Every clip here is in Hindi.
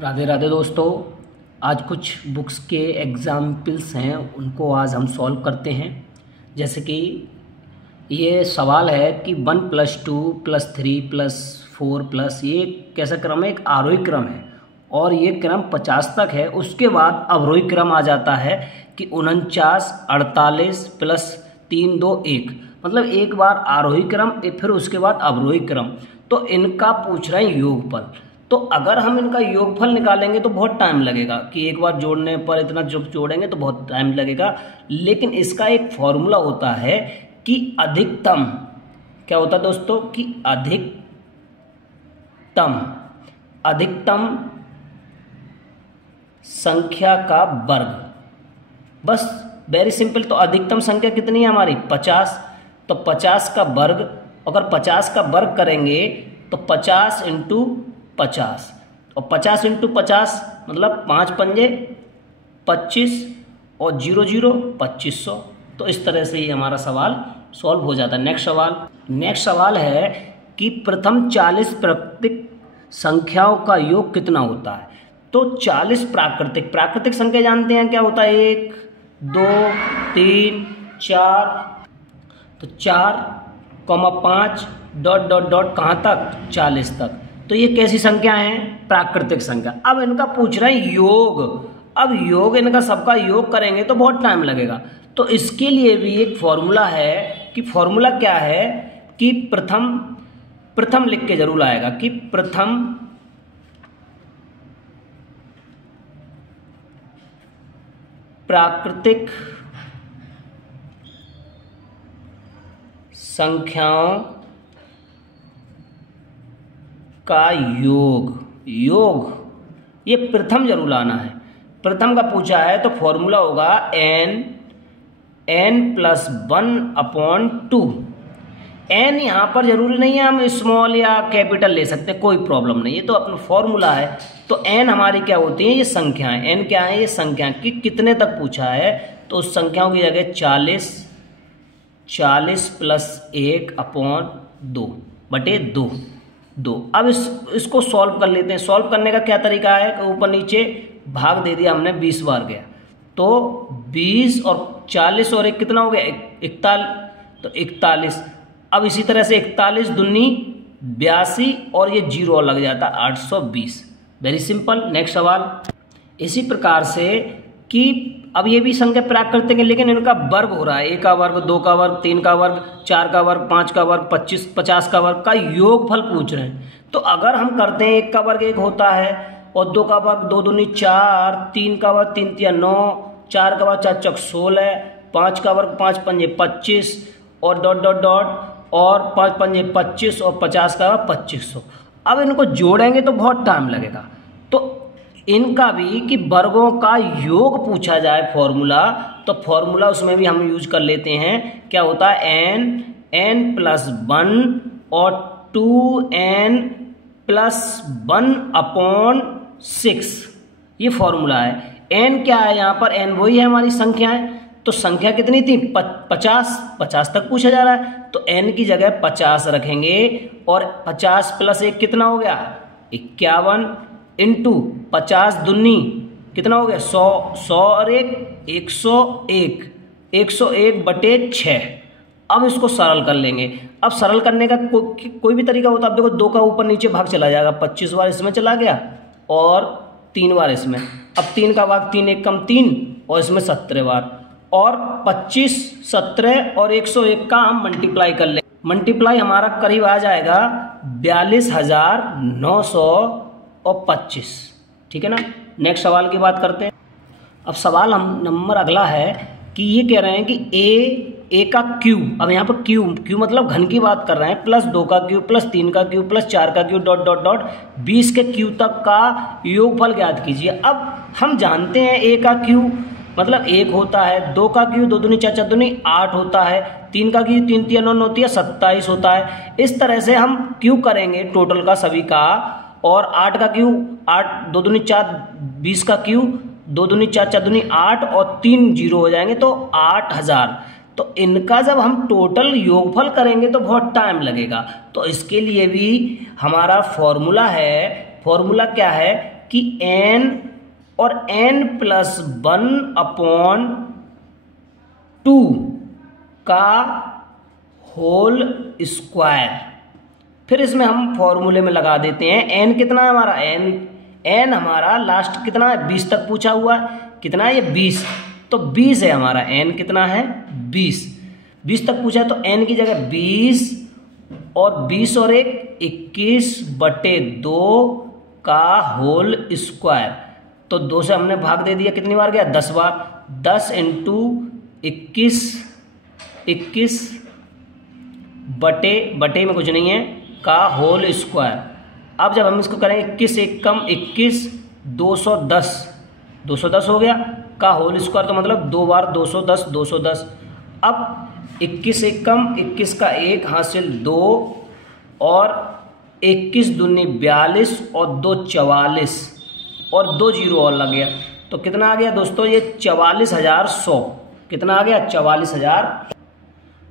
राधे राधे दोस्तों। आज कुछ बुक्स के एग्जाम्पल्स हैं, उनको आज हम सॉल्व करते हैं। जैसे कि ये सवाल है कि 1+2+3+4+ ये कैसा क्रम है? एक आरोही क्रम है और ये क्रम 50 तक है। उसके बाद अवरोही क्रम आ जाता है कि 49, 48 + 3, 2, 1, मतलब एक बार आरोही क्रम फिर उसके बाद अवरोही क्रम। तो इनका पूछ रहे हैं योगफल। तो अगर हम इनका योगफल निकालेंगे तो बहुत टाइम लगेगा कि एक बार जोड़ने पर इतना जब जोड़ेंगे तो बहुत टाइम लगेगा। लेकिन इसका एक फॉर्मूला होता है कि अधिकतम, क्या होता है दोस्तों, कि अधिकतम संख्या का वर्ग। बस वेरी सिंपल। तो अधिकतम संख्या कितनी है हमारी? 50। तो 50 का वर्ग, अगर 50 का वर्ग करेंगे तो 50 × 50 और 50 × 50 मतलब 5 पंजे 25 और 0 0 2500। तो इस तरह से ये हमारा सवाल सॉल्व हो जाता है। नेक्स्ट सवाल है कि प्रथम 40 प्राकृतिक संख्याओं का योग कितना होता है? तो 40 प्राकृतिक संख्या जानते हैं क्या होता है? 1 2 3 4। तो 4, 5 ... कहाँ तक? 40 तक। तो ये कैसी संख्या है? प्राकृतिक संख्या। अब इनका पूछ रहे हैं योग। अब योग, इनका सबका योग करेंगे तो बहुत टाइम लगेगा। तो इसके लिए भी एक फॉर्मूला है कि फॉर्मूला क्या है कि प्रथम लिख के जरूर आएगा कि प्रथम प्राकृतिक संख्याओं का योग ये प्रथम जरूर लाना है। प्रथम का पूछा है तो फॉर्मूला होगा n+1/2। n यहाँ पर जरूरी नहीं है, हम स्मॉल या कैपिटल ले सकते हैं, कोई प्रॉब्लम नहीं है। तो अपना फॉर्मूला है। तो n हमारी क्या होती है? ये संख्याएं। n क्या है? ये संख्या कि कितने तक पूछा है। तो उस संख्याओं की जगह 40 + 1/2 अब इसको सॉल्व कर लेते हैं। सॉल्व करने का क्या तरीका है? ऊपर नीचे भाग दे दिया हमने, 20 बार गया तो 20 और 40 और 1 कितना हो गया? 41। तो 41। अब इसी तरह से 41 दूनी 82 और ये 0 लग जाता 820। Very simple. नेक्स्ट सवाल इसी प्रकार से कि अब ये भी संख्या प्राकृतिक है लेकिन इनका वर्ग हो रहा है। 1 का वर्ग, 2 का वर्ग, 3 का वर्ग, 4 का वर्ग, 5 का वर्ग, 50 का वर्ग का योगफल पूछ रहे हैं। तो अगर हम करते हैं 1 का वर्ग 1 होता है और 2 का वर्ग 2 दूनी 4, 3 का वर्ग 3 तिया 9, 4 का वर्ग 4 चक 16, 5 का वर्ग 5 पंजे 25 और ... और 5 पंजे 25 और 50 का वर्ग 2500। अब इनको जोड़ेंगे तो बहुत टाइम लगेगा। तो इनका भी कि वर्गों का योग पूछा जाए फॉर्मूला, तो फॉर्मूला उसमें भी हम यूज कर लेते हैं। क्या होता है? n+1 और 2n+1/6 ये फॉर्मूला है। n क्या है यहाँ पर? n वही है हमारी संख्या है। तो संख्या कितनी थी? 50 तक पूछा जा रहा है। तो n की जगह 50 रखेंगे और 50 + 1 कितना हो गया? 51 इंटू 50 दूनी कितना हो गया? 100 और 1 101/6। अब इसको सरल कर लेंगे। अब सरल करने का कोई भी तरीका होता है। अब देखो 2 का ऊपर नीचे भाग चला जाएगा, 25 बार इसमें चला गया और 3 बार इसमें। अब 3 का भाग 3 1 कम 3 और इसमें 17 बार और 25, 17 और 101 का हम मल्टीप्लाई कर लें। मल्टीप्लाई हमारा करीब आ जाएगा 42,925। ठीक है ना। नेक्स्ट सवाल की बात करते हैं। अब सवाल हम नंबर अगला है कि ये कह रहे हैं कि a का क्यूब। अब यहाँ पर क्यूब मतलब घन की बात कर रहे हैं। +2 का क्यूब +3 का क्यूब +4 का क्यूब ... 20 के क्यूब तक का योगफल ज्ञात कीजिए। अब हम जानते हैं a का क्यूब मतलब 1 होता है, 2 का क्यूब 2 दूनी 4 4 दूनी 8 होता है, 3 का क्यूब 3 3 9 9 27 होता है। इस तरह से हम क्यूब करेंगे टोटल का सभी का। और 8 का क्यूब 8 2 दूनी 4 20 का क्यूब 2 दूनी 4 4 दूनी 8 और 3 0 हो जाएंगे तो 8000। तो इनका जब हम टोटल योगफल करेंगे तो बहुत टाइम लगेगा। तो इसके लिए भी हमारा फॉर्मूला है। फॉर्मूला क्या है कि n और n+1/2 का होल स्क्वायर। फिर इसमें हम फॉर्मूले में लगा देते हैं। n कितना है हमारा, n हमारा लास्ट कितना है, 20 तक पूछा हुआ है। कितना है ये, 20, तो 20 है हमारा n कितना है, 20 तक पूछा है, तो n की जगह 20 और 20 और 1 21/2 का होल स्क्वायर। तो 2 से हमने भाग दे दिया, कितनी बार गया, 10 बार। 10 × 21 बटे में कुछ नहीं है का होल स्क्वायर। अब जब हम इसको करेंगे 21 1 कम 21 210 हो गया का होल स्क्वायर, तो मतलब 2 बार 210। अब 21 1 कम 21 का 1 हासिल 2 और 21 दूनी 42 और 2 44 और 2 जीरो और लग गया, तो कितना आ गया दोस्तों, ये 44,100। कितना आ गया, 44,000।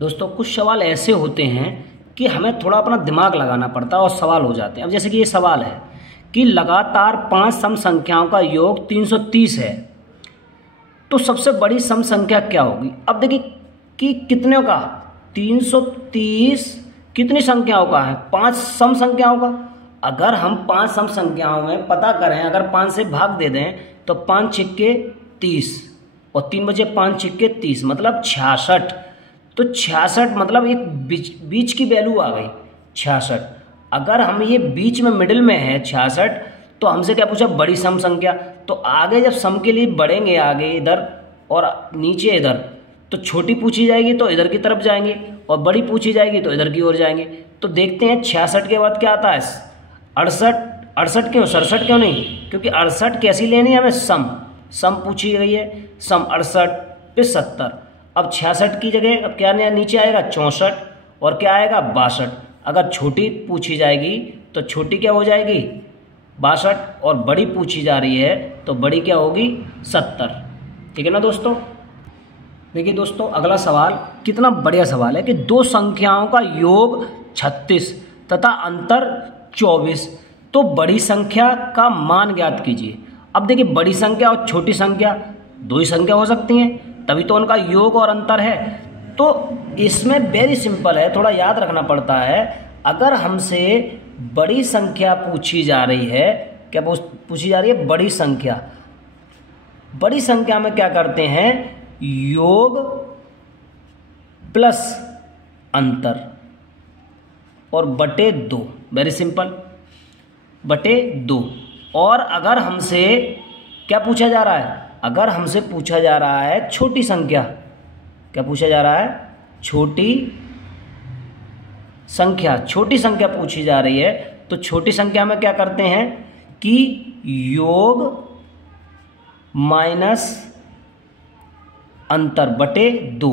दोस्तों कुछ सवाल ऐसे होते हैं कि हमें थोड़ा अपना दिमाग लगाना पड़ता है और सवाल हो जाते हैं। अब जैसे कि ये सवाल है कि लगातार 5 सम संख्याओं का योग 330 है, तो सबसे बड़ी सम संख्या क्या होगी। अब देखिए कि कितने का 330 कितनी संख्याओं का है, 5 सम संख्याओं का। अगर हम 5 सम संख्याओं में पता करें, अगर 5 से भाग दे दें तो 5 छिक्के 30 और 3 बचे 5 छिक्के 30 मतलब 66। तो 66 मतलब एक बीच की वैल्यू आ गई 66। अगर हम ये बीच में मिडिल में है 66, तो हमसे क्या पूछा, बड़ी सम संख्या। तो आगे जब सम के लिए बढ़ेंगे आगे इधर और नीचे इधर, तो छोटी पूछी जाएगी तो इधर की तरफ जाएंगे और बड़ी पूछी जाएगी तो इधर की ओर जाएंगे। तो देखते हैं 66 के बाद क्या आता है, 68 क्यों, 67 क्यों नहीं, क्योंकि 68 कैसी लेनी है हमें, सम पूछी गई है, सम 68 फिर 70। अब 66 की जगह अब क्या नीचे आएगा 64 और क्या आएगा 62। अगर छोटी पूछी जाएगी तो छोटी क्या हो जाएगी 62 और बड़ी पूछी जा रही है तो बड़ी क्या होगी 70। ठीक है ना दोस्तों। देखिए दोस्तों अगला सवाल कितना बढ़िया सवाल है कि 2 संख्याओं का योग 36 तथा अंतर 24, तो बड़ी संख्या का मान ज्ञात कीजिए। अब देखिए बड़ी संख्या और छोटी संख्या 2 ही संख्या हो सकती हैं, तभी तो उनका योग और अंतर है। तो इसमें वेरी सिंपल है, थोड़ा याद रखना पड़ता है। अगर हमसे बड़ी संख्या पूछी जा रही है, क्या पूछी जा रही है, बड़ी संख्या। बड़ी संख्या में क्या करते हैं, योग प्लस अंतर और बटे 2, वेरी सिंपल, बटे 2। और अगर हमसे क्या पूछा जा रहा है, अगर हमसे पूछा जा रहा है छोटी संख्या, क्या पूछा जा रहा है, छोटी संख्या पूछी जा रही है, तो छोटी संख्या में क्या करते हैं कि योग माइनस अंतर बटे 2,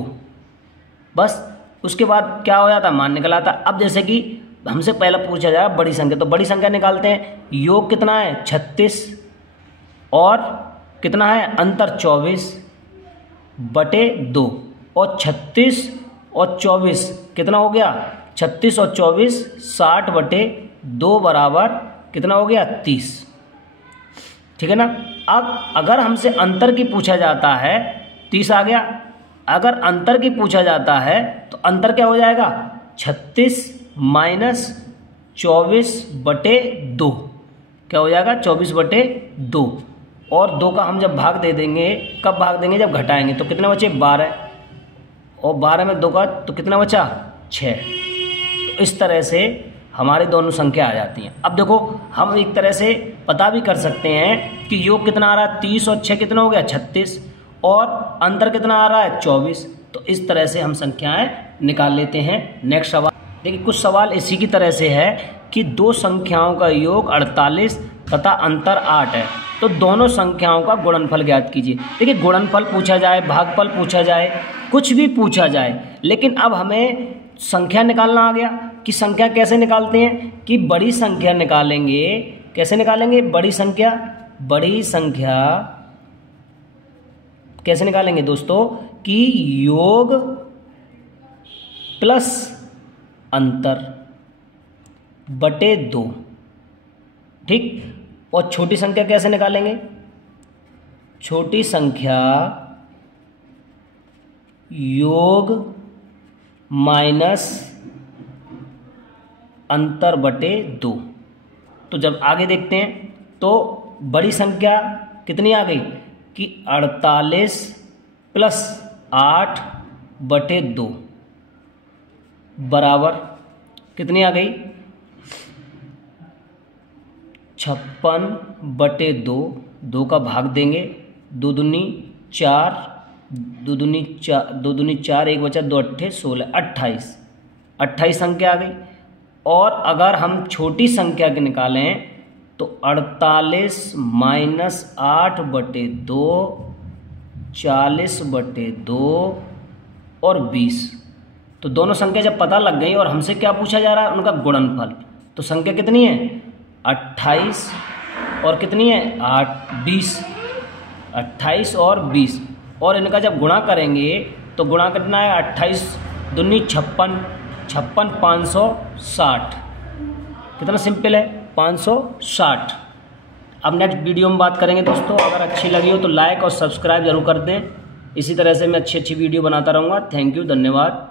बस। उसके बाद क्या हो जाता, मान निकल आता। अब जैसे कि हमसे पहला पूछा जाए बड़ी संख्या, तो बड़ी संख्या निकालते हैं। योग कितना है 36 और कितना है अंतर 24 बटे 2, और 36 और 24 कितना हो गया, 36 और 24 60 बटे 2 बराबर कितना हो गया 30। ठीक है ना। अब अगर हमसे अंतर की पूछा जाता है 30 आ गया। अगर अंतर की पूछा जाता है तो अंतर क्या हो जाएगा 36 माइनस 24 बटे 2, क्या हो जाएगा 24 बटे 2। और 2 का हम जब भाग दे देंगे, कब भाग देंगे, जब घटाएंगे, तो कितने बचे 12, और 12 में 2 का तो कितना बचा 6। तो इस तरह से हमारी दोनों संख्या आ जाती हैं। अब देखो हम एक तरह से पता भी कर सकते हैं कि योग कितना आ रहा है 30 और 6 कितना हो गया 36, और अंतर कितना आ रहा है 24। तो इस तरह से हम संख्याएं निकाल लेते हैं। नेक्स्ट सवाल देखिए, कुछ सवाल इसी की तरह से है कि 2 संख्याओं का योग 48 तथा अंतर 8 है, तो दोनों संख्याओं का गुणनफल ज्ञात कीजिए। देखिए गुणनफल पूछा जाए, भागफल पूछा जाए, कुछ भी पूछा जाए, लेकिन अब हमें संख्या निकालना आ गया कि संख्या कैसे निकालते हैं, कि बड़ी संख्या निकालेंगे। कैसे निकालेंगे, बड़ी संख्या कैसे निकालेंगे दोस्तों, कि योग प्लस अंतर बटे 2। ठीक, और छोटी संख्या कैसे निकालेंगे? छोटी संख्या योग माइनस अंतर बटे 2। तो जब आगे देखते हैं तो बड़ी संख्या कितनी आ गई कि 48 प्लस 8 बटे 2 बराबर कितनी आ गई? 56 बटे 2। 2 का भाग देंगे, 2 दूनी 4, 2 दूनी 4, 1 बचा 2 अट्ठे 16, 28 संख्या आ गई। और अगर हम छोटी संख्या के निकालें तो 48 माइनस 8 बटे 2, 40 बटे 2 और 20। तो दोनों संख्या जब पता लग गई और हमसे क्या पूछा जा रहा है? उनका गुणनफल। तो संख्या कितनी है? 28 और कितनी है? 20। 28 और 20 और इनका जब गुणा करेंगे तो गुणा कितना है? 28 दूनी 56, 56 560। कितना सिंपल है? 560। अब नेक्स्ट वीडियो में बात करेंगे दोस्तों। अगर अच्छी लगी हो तो लाइक और सब्सक्राइब जरूर कर दें। इसी तरह से मैं अच्छी वीडियो बनाता रहूँगा। थैंक यू, धन्यवाद।